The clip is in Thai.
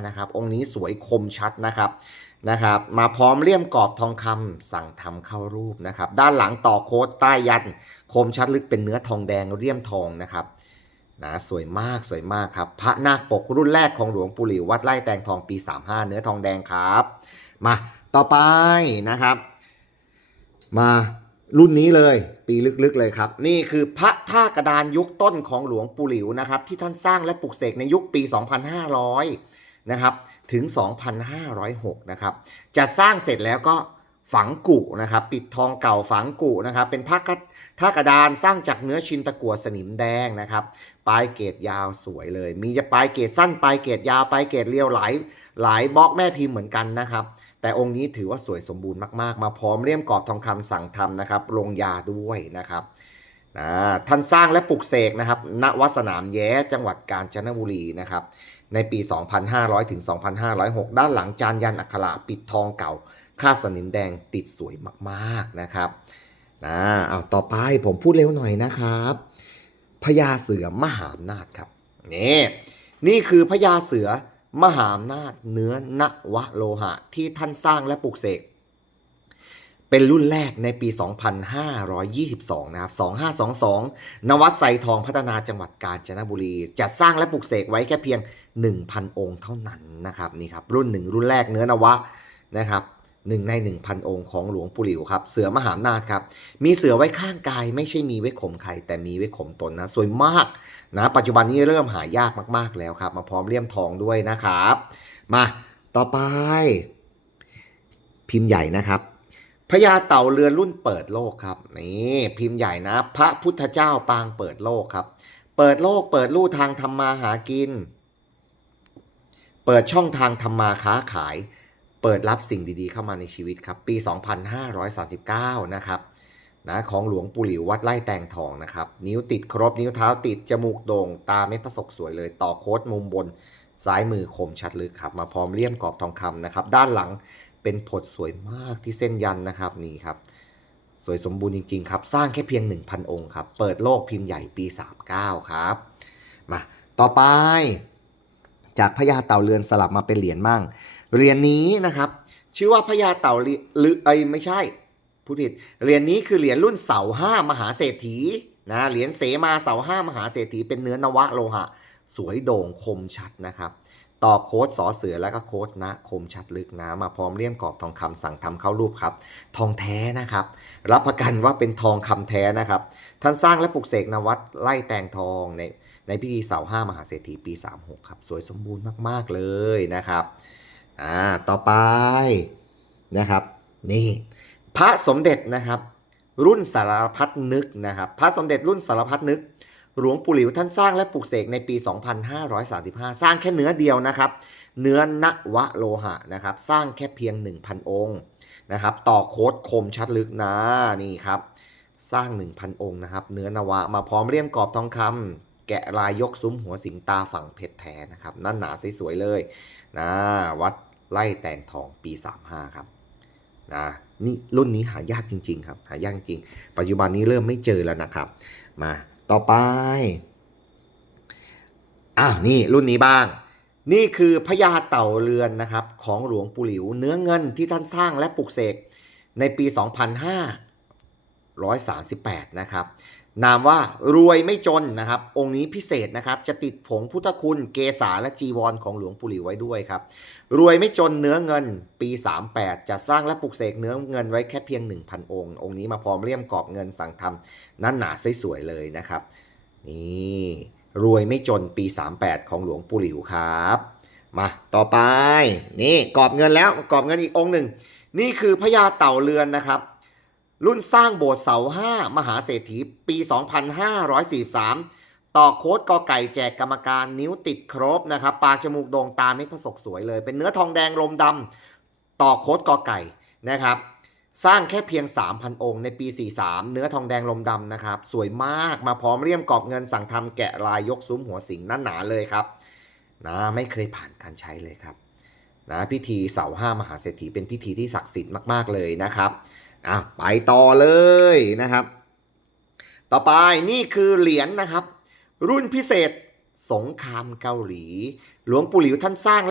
นะครับองค์นี้สวยคมชัดนะครับนะครับ มาพร้อมเลี่ยมกรอบทองคำสั่งทำเข้ารูปนะครับ ด้านหลังต่อโค้ดใต้ยัน คมชัดลึกเป็นเนื้อทองแดงเลี่ยมทองนะครับนะสวยมากสวยมากครับ พระนาคปกรุ่นแรกของหลวงปู่หลิววัดไร่แตงทองปี 35 เนื้อทองแดงครับ มาต่อไปนะครับ มารุ่นนี้เลยปีลึกๆเลยครับ นี่คือพระท่ากระดานยุคต้นของหลวงปู่หลิวนะครับ ที่ท่านสร้างและปลุกเสกในยุคปี 2500 นะครับถึง 2,506นะครับจะสร้างเสร็จแล้วก็ฝังกุนะครับปิดทองเก่าฝังกุนะครับเป็นพระท่ากระดานสร้างจากเนื้อชินตะกั่วสนิมแดงนะครับปลายเกตยาวสวยเลย มีจะปลายเกตสั้นปลายเกตยาวปลายเกตเรียวหลายหลายบล็อกแม่พิมพ์เหมือนกันนะครับแต่องค์นี้ถือว่าสวยสมบูรณ์มากๆ มาพร้อมเลี่ยมกรอบทองคำสั่งทำนะครับลงยาด้วยนะครับ นะท่านสร้างและปลุกเสกนะครับณวัดสนามแย้จังหวัดกาญจนบุรีนะครับในปี 2500 ถึง 2506 ด้านหลังจานยันอักขระปิดทองเก่าคาสนิมแดงติดสวยมากๆนะครับนะเอาต่อไปผมพูดเร็วหน่อยนะครับพญาเสือมหาอำนาจครับนี่นี่คือพญาเสือมหาอำนาจเนื้อนวโลหะที่ท่านสร้างและปลุกเสก เป็นรุ่นแรกในปี 2522 นะครับ 2522 นวัดไซทองพัฒนาจังหวัดกาญจนบุรีจะสร้างและปลุกเสกไว้แค่เพียง 1,000 องค์เท่านั้นนะครับนี่ครับรุ่นหนึ่งรุ่นแรกเนื้อนวะนะครับหนึ่งใน 1,000 องค์ของหลวงปู่หลิวครับ เสือมหาอำนาจครับ มีเสือไว้ข้างกาย ไม่ใช่มีไว้ข่มใครแต่มีไว้ข่มตนนะ สวยมากนะ ปัจจุบันนี้เริ่มหายากมาก ๆ แล้วครับ มาพร้อมเลี่ยมทองด้วยนะครับ มาต่อไป พิมพ์ใหญ่นะครับ พญาเต่าเรือรุ่นเปิดโลกครับนี่พิมพ์ใหญ่นะ พระพุทธเจ้าปางเปิดโลกครับ เปิดโลกเปิดลู่ทางทำมาหากิน เปิดช่องทางทำมาค้าขาย เปิดรับสิ่งดีๆเข้ามาในชีวิตครับ ปี 2539 นะครับนะของหลวงปู่หลิววัดไร่แตงทองนะครับ นิ้วติดครบ นิ้วเท้าติด จมูกโด่ง ตาเม็ดพระศกสวยเลย ต่อโค้ดมุมบน ซ้ายมือคมชัดลึกครับ มาพร้อมเลี่ยมกรอบทองคำนะครับ ด้านหลัง เป็นผดสวยมากที่เส้นยันนะครับนี่ครับ สวยสมบูรณ์จริง ๆ ครับ สร้างแค่เพียง 1,000 องค์ครับ เปิดโลกพิมพ์ใหญ่ปี 39 ครับ มาต่อไป จากพญาเต่าเรือนสลับมาเป็นเหรียญมั่งเหรียญนี้นะครับ ชื่อว่าพญาเต่าเรือนหรือเอ้ไม่ใช่ผู้ผิดเหรียญนี้คือเหรียญรุ่นเสาห้ามหาเศรษฐีนะเหรียญเสมาเสาห้ามหาเศรษฐีเป็นเนื้อนวะโลหะ สวยโด่งคมชัดนะครับ ต่อโค้ดสอเสือแล้วก็โค้ดนะคมชัดลึกนะมาพร้อมเลี่ยมกรอบทองคำสั่งทำเข้ารูปครับ ทองแท้นะครับ รับประกันว่าเป็นทองคำแท้นะครับ ท่านสร้างและปลุกเสกนวัดไล่แตงทองในในพิธีเสาห้ามหาเศรษฐีปี 36 ครับ สวยสมบูรณ์มาก ๆ เลยนะครับอ่าต่อไปนะครับ นี่ พระสมเด็จนะครับ รุ่นสารพัดนึกนะครับ พระสมเด็จรุ่นสารพัดนึก หลวงปู่หลิวท่านสร้างและปลูกเสกในปี 2535 สร้างแค่เนื้อเดียวนะครับ เนื้อนวะโลหะนะครับ สร้างแค่เพียง 1,000 องค์นะครับ ต่อโค้ดคมชัดลึกนะนี่ครับ สร้าง 1,000 องค์นะครับ เนื้อนวะมาพร้อมเลี่ยมกรอบทองคำแกะลายยกซุ้มหัวสิงตาฝั่งเพชรแท้นะครับนั่นหนาสวยๆเลยนะวัดไล่แตงทองปี 35 ครับนะนี่รุ่นนี้หายากจริง ๆ ครับ หายากจริง ปัจจุบันนี้เริ่มไม่เจอแล้วนะครับ มา ต่อไป อะนี่รุ่นนี้บ้าง นี่คือพญาเต่าเรือนนะครับ ของหลวงปู่หลิว เนื้อเงินที่ท่านสร้างและปลุกเสกในปี 2538 นะครับ นามว่ารวยไม่จนนะครับ องค์นี้พิเศษนะครับ จะติดผงพุทธคุณเกษาและจีวรของหลวงปู่หลิวไว้ด้วยครับ รวยไม่จนเนื้อเงิน ปี 38 จะสร้างและปลุกเสกเนื้อเงินไว้แค่เพียง 1,000 องค์ องค์นี้มาพร้อมเลี่ยมกรอบเงินสั่งทำนั่นหนาสวยๆเลยนะครับ นี่รวยไม่จนปี 38 ของหลวงปู่หลิวครับ มาต่อไป นี่กรอบเงินแล้วกรอบเงินอีกองค์หนึ่ง นี่คือพญาเต่าเรือนนะครับ รุ่นสร้างโบสถ์เสาห้ามหาเศรษฐีปี 2543 ต่อโค้ดกอไก่แจกกรรมการนิ้วติดครบนะครับปากจมูกโด่งตาไม่ผสกสวยเลย เป็นเนื้อทองแดงลมดำต่อโค้ดกอไก่นะครับ สร้างแค่เพียง 3,000 องค์ในปี 43 เนื้อทองแดงลมดำนะครับ สวยมากมาพร้อมเลี่ยมกรอบเงินสั่งทำแกะลายยกซุ้มหัวสิงนั่นหนาเลยครับนะไม่เคยผ่านการใช้เลยครับนะพิธีเสาห้ามหาเศรษฐีเป็นพิธีที่ศักดิ์สิทธิ์มาก ๆ เลยนะครับ อะไปต่อเลยนะครับ ต่อไปนี่คือเหรียญนะครับ รุ่นพิเศษสงครามเกาหลี หลวงปู่หลิวท่านสร้าง